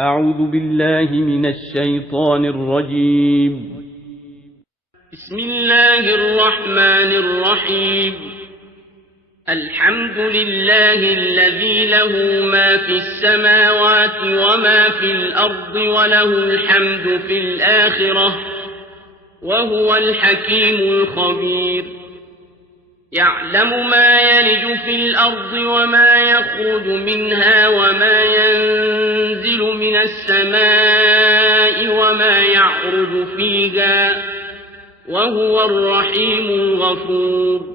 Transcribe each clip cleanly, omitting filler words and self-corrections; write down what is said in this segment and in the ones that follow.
أعوذ بالله من الشيطان الرجيم. بسم الله الرحمن الرحيم. الحمد لله الذي له ما في السماوات وما في الأرض وله الحمد في الآخرة وهو الحكيم الخبير. يعلم ما يلج في الأرض وما يخرج منها وما ينزل من السماء وما يعرج فيها وهو الرحيم الغفور.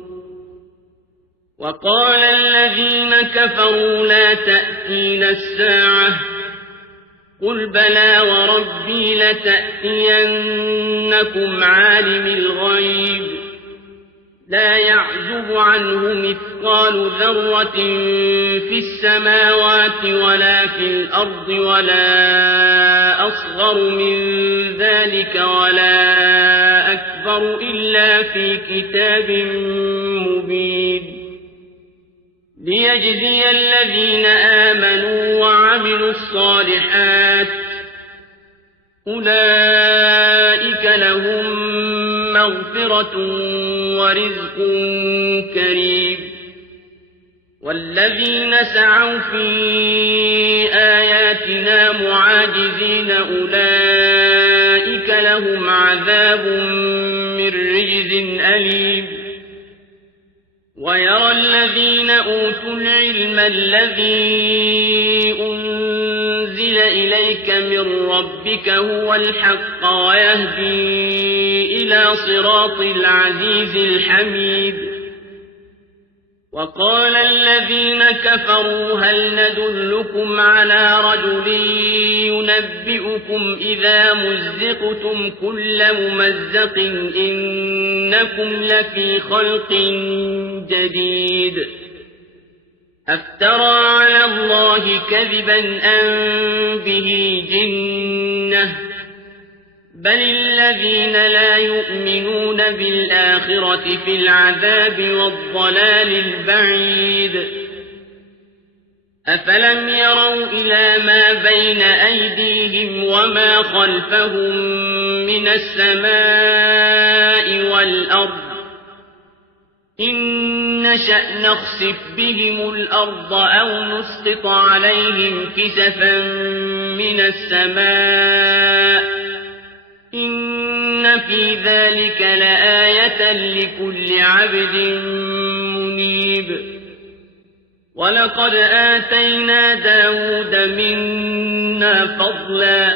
وقال الذين كفروا لا تأتينا الساعة قل بلى وربي لتأتينكم عالم الغيب لا يعزب عنه مثقال ذرة في السماوات ولا في الأرض ولا أصغر من ذلك ولا أكبر إلا في كتاب مبين. ليجزي الذين آمنوا وعملوا الصالحات أولئك لهم مغفرة ورزق كريم. والذين سعوا في آياتنا معاجزين أولئك لهم عذاب من رجز أليم. ويرى الذين أوتوا العلم الذي أنزل إليك من ربك هو الحق ويهدي إلى صراط العزيز الحميد. وقال الذين كفروا هل ندلكم على رجل ينبئكم إذا مزقتم كل ممزق إنكم لفي خلق جديد. أفترى على الله كذبا أم به جنة بل الذين لا يؤمنون بالآخرة في العذاب والضلال البعيد. أفلم يروا إلى ما بين أيديهم وما خلفهم من السماء والأرض إن نشأ نخسف بهم الأرض أو نسقط عليهم كسفا من السماء إن في ذلك لآية لكل عبد منيب. ولقد آتينا داود منا فضلا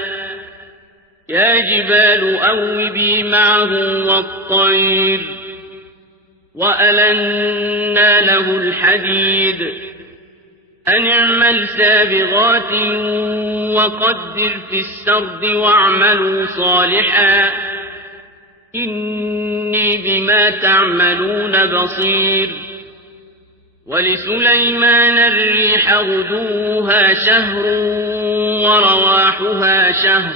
يا جبال أوبي معه والطير وألنا له الحديد أن اعمل سابغات وقدر في السرد واعملوا صالحا إني بما تعملون بصير. ولسليمان الريح غدوها شهر ورواحها شهر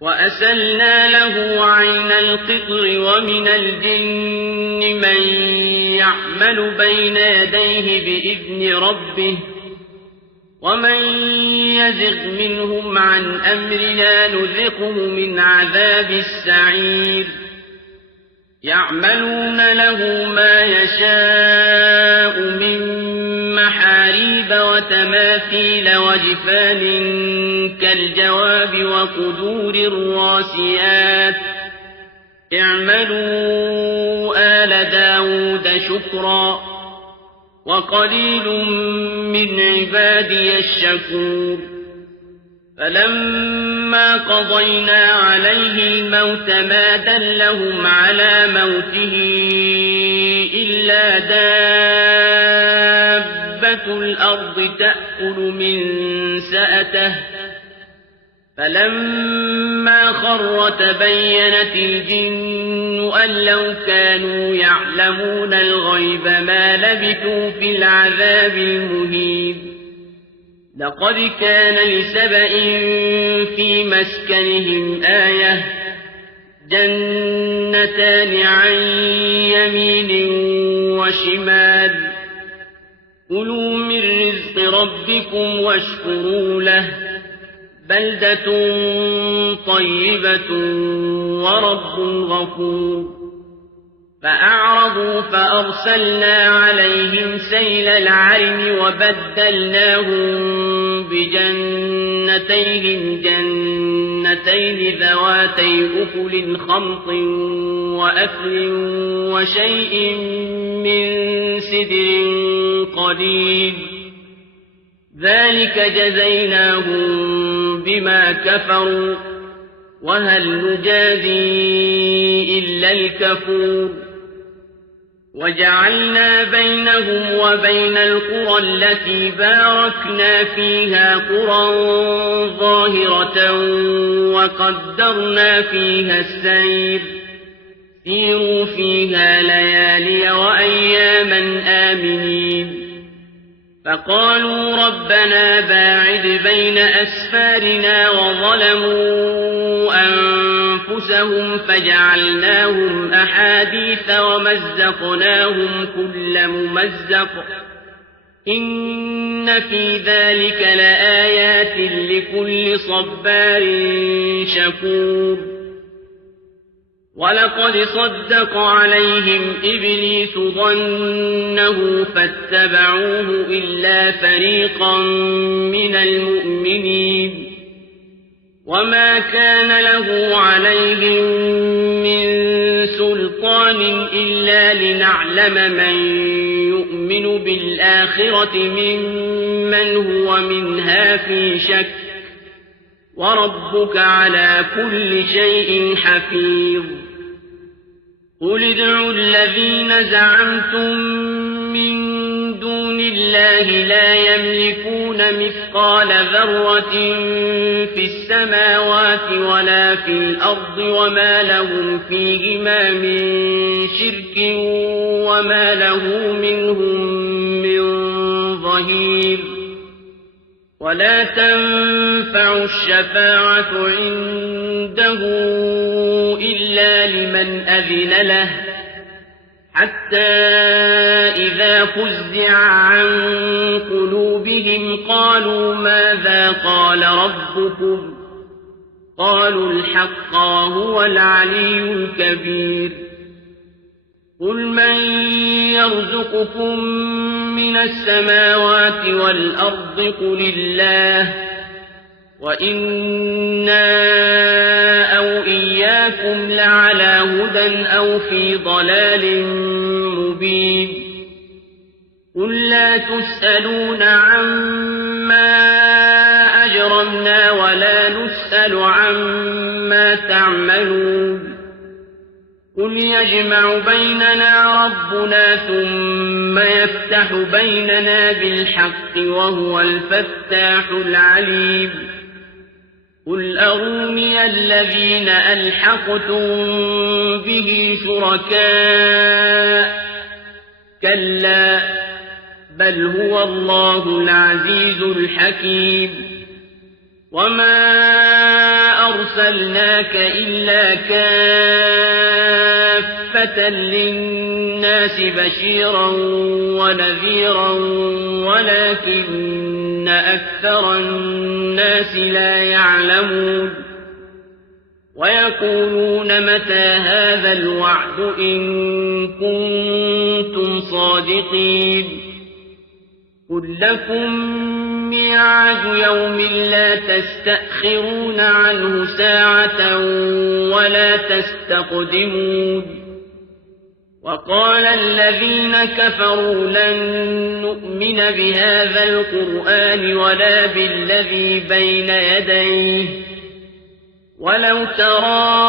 وأسلنا له عين القطر ومن الجن من يعمل بين يديه بإذن ربه ومن يزغ منهم عن أمرنا نذقه من عذاب السعير. يعملون له ما يشاء من محاريب وتماثيل وجفان كالجواب وقدور الراسيات اعملوا آل داود شكرا وقليل من عبادي الشكور. فلما قضينا عليه الموت ما دلهم على موته إلا دابة الأرض تأكل من سأته فلما خر تبينت الجن أن لو كانوا يعلمون الغيب ما لبثوا في العذاب المهين. لقد كان لسبإ في مسكنهم آية جنتان عن يمين وشمال كلوا من رزق ربكم واشكروا له بلدة طيبة ورب غفور فأعرضوا فأرسلنا عليهم سيل العرم وبدلناهم بجنتيهم جنتين ذواتي أكل خمط وأثل وشيء من سدر قليل ذلك جزيناهم بما كفروا وهل نجازي إلا الكفور وجعلنا بينهم وبين القرى التي باركنا فيها قرى ظاهرة وقدرنا فيها السير سيروا فيها ليالي وأياما آمنين فقالوا ربنا باعد بين أسفارنا وظلموا أنفسهم فجعلناهم أحاديث ومزقناهم كل ممزق إن في ذلك لآيات لكل صبار شكور ولقد صدق عليهم إبليس ظنه فاتبعوه إلا فريقا من المؤمنين وما كان له عليهم من سلطان إلا لنعلم من يؤمن بالآخرة ممن هو منها في شك وربك على كل شيء حفيظ قل ادعوا الذين زعمتم من دون الله لا يملكون مثقال ذرة في السماوات ولا في الأرض وما لهم فيهما من شرك وما له منهم من ظهير ولا تنفع الشفاعة عنده إلا لمن أذن له حتى إذا فزع عن قلوبهم قالوا ماذا قال ربكم قالوا الحق وهو العلي الكبير قل من يرزقكم من السماوات والأرض قل الله وإنا أو إياكم لعلى هدى أو في ضلال مبين قل لا تسألون عما أجرمنا ولا نسأل عما تعملون قل يجمع بيننا ربنا ثم يفتح بيننا بالحق وهو الفتاح العليم قل أروني الذين ألحقتم به شركاء كلا بل هو الله العزيز الحكيم وما أرسلناك إلا كافة للناس بشيرا ونذيرا ولكن أكثر الناس لا يعلمون ويقولون متى هذا الوعد إن كنتم صادقين قل لكم ميعاد يوم لا تستأخرون عنه ساعة ولا تستقدمون وقال الذين كفروا لن نؤمن بهذا القرآن ولا بالذي بين يديه ولو ترى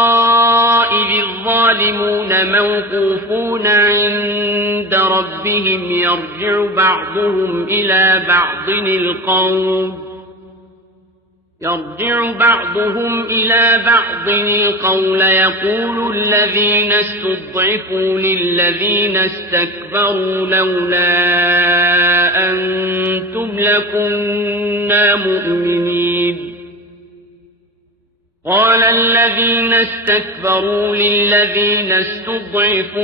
إذ الظالمون موقوفون عند ربهم يرجع بعضهم إلى بعض القول يقول الذين استضعفوا للذين استكبروا لولا أنتم لكنا مؤمنين قال الذين استكبروا للذين استضعفوا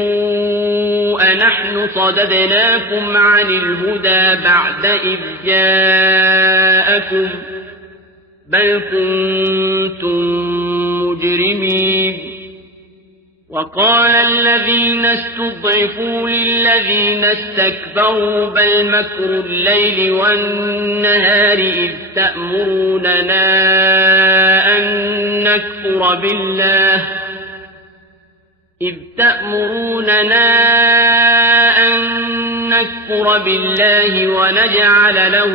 أنحن صددناكم عن الهدى بعد إذ جاءكم بل كنتم مجرمين وقال الذين استضعفوا للذين استكبروا بل مكر الليل والنهار إذ تأمروننا أن نكفر بالله ونجعل له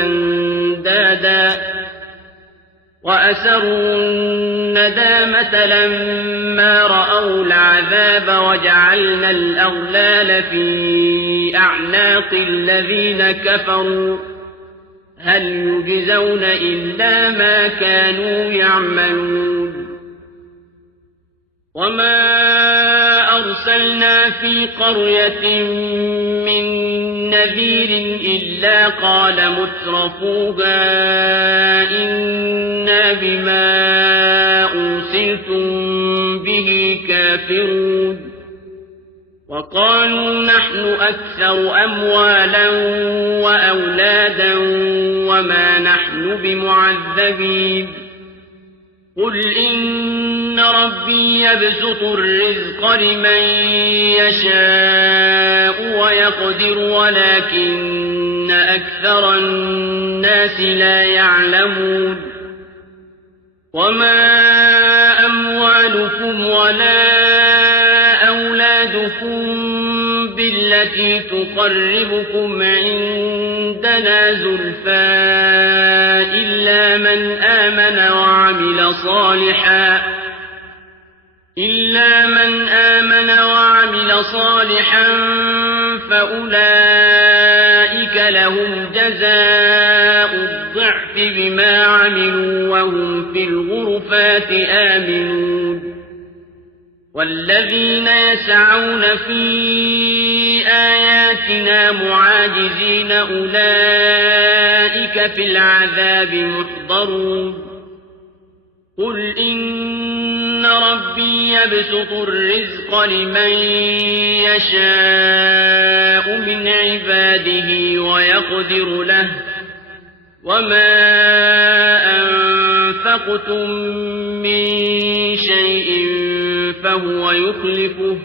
أندادا وأسروا الندامة لما رأوا العذاب وجعلنا الأغلال في أعناق الذين كفروا هل يجزون إلا ما كانوا يعملون وما أرسلنا في قرية من نذير إلا قال مترفوها إنا بما أرسلتم به كافرون وقالوا نحن أكثر أموالا وأولادا وما نحن بمعذبين قل إن ربي يبسط الرزق لمن يشاء ويقدر ولكن أكثر الناس لا يعلمون وما أموالكم ولا أولادكم بالتي تقربكم عندنا زلفى إلا من آمن وعمل صالحا فأولئك لهم جزاء الضعف بما عملوا وهم في الغرفات آمنون والذين يسعون في آياتنا معاجزين أولئك في العذاب محضرون قل إن ربي يبسط الرزق لمن يشاء من عباده ويقدر له وما أنفقتم من شيء فهو يخلفه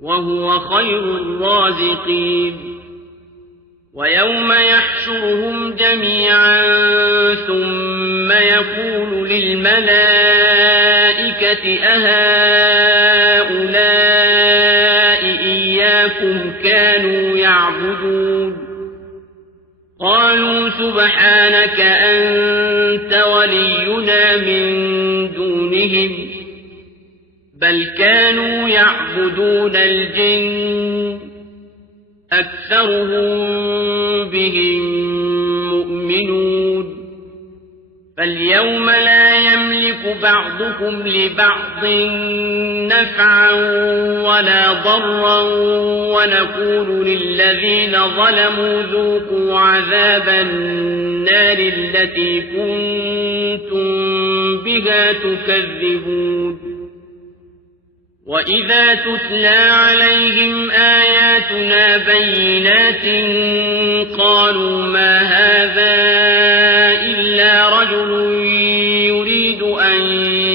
وهو خير الرازقين ويوم يحشرهم جميعا ثم يقول للملائكة أهؤلاء إياكم كانوا يعبدون قالوا سبحانك أنت ولينا من دونهم بل كانوا يعبدون الجن أكثرهم بهم مؤمنون فاليوم لا يملك بعضكم لبعض نفعا ولا ضرا ونقول للذين ظلموا ذوقوا عذاب النار التي كنتم بها تكذبون وإذا تتلى عليهم آياتنا بينات قالوا ما هذا إلا رجل يريد أن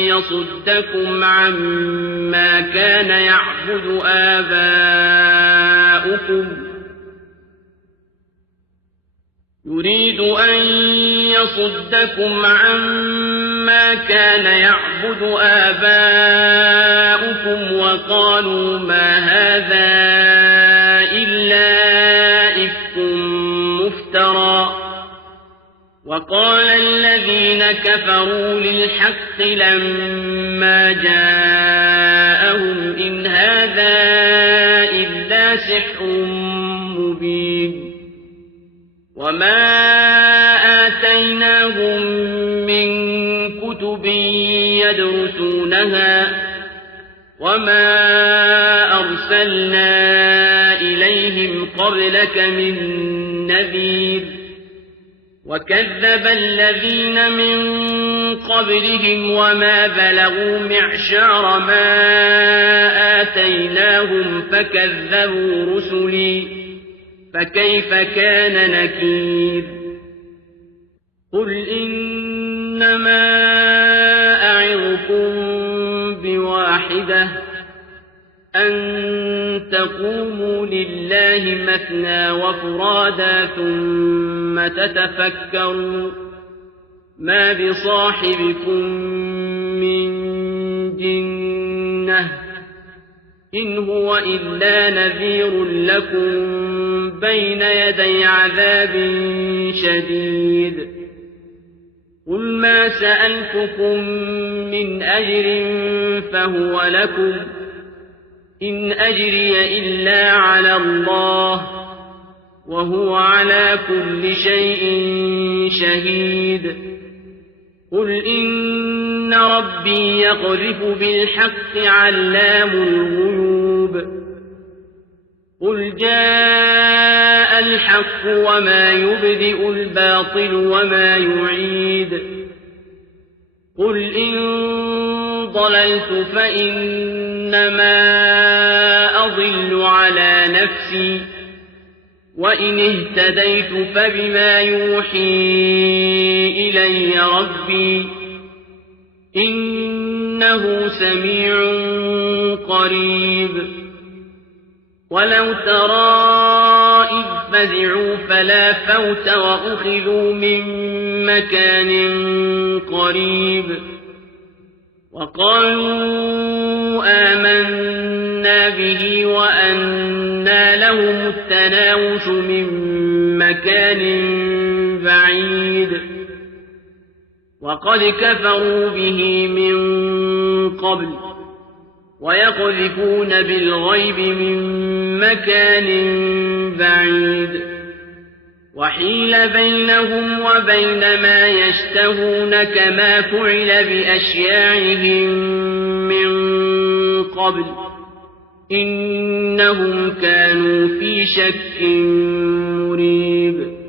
يصدكم عما كان يعبد آباؤكم وقالوا ما هذا إلا إفك مفترى وقال الذين كفروا للحق لما جاءهم إن هذا إلا سحر مبين وما آتيناهم من كتب يدرسونها وما أرسلنا إليهم قبلك من نذير وكذب الذين من قبلهم وما بلغوا معشار ما آتيناهم فكذبوا رسلي فكيف كان نكير قل إنما أعظكم بواحدة أن تقوموا لله مثنى وفرادا ثم تتفكروا ما بصاحبكم من جنة إن هو إلا نذير لكم بين يدي عذاب شديد قل ما سألتكم من أجر فهو لكم إن أجري إلا على الله وهو على كل شيء شهيد قل إن ربي يقذف بالحق علام الغيوب قل جاء الحق وما يبدئ الباطل وما يعيد قل إن ضللت فإنما أضل على نفسي وإن اهتديت فبما يوحي إلي ربي إنه سميع قريب ولو ترى إذ فزعوا فلا فوت وأخذوا من مكان قريب وقالوا آمنا به وأنى لهم التناوش من مكان بعيد وقد كفروا به من قبل ويقذفون بالغيب من مكان بعيد وحيل بينهم وبين ما يشتهون كما فعل بأشياعهم من قبل إنهم كانوا في شك مريب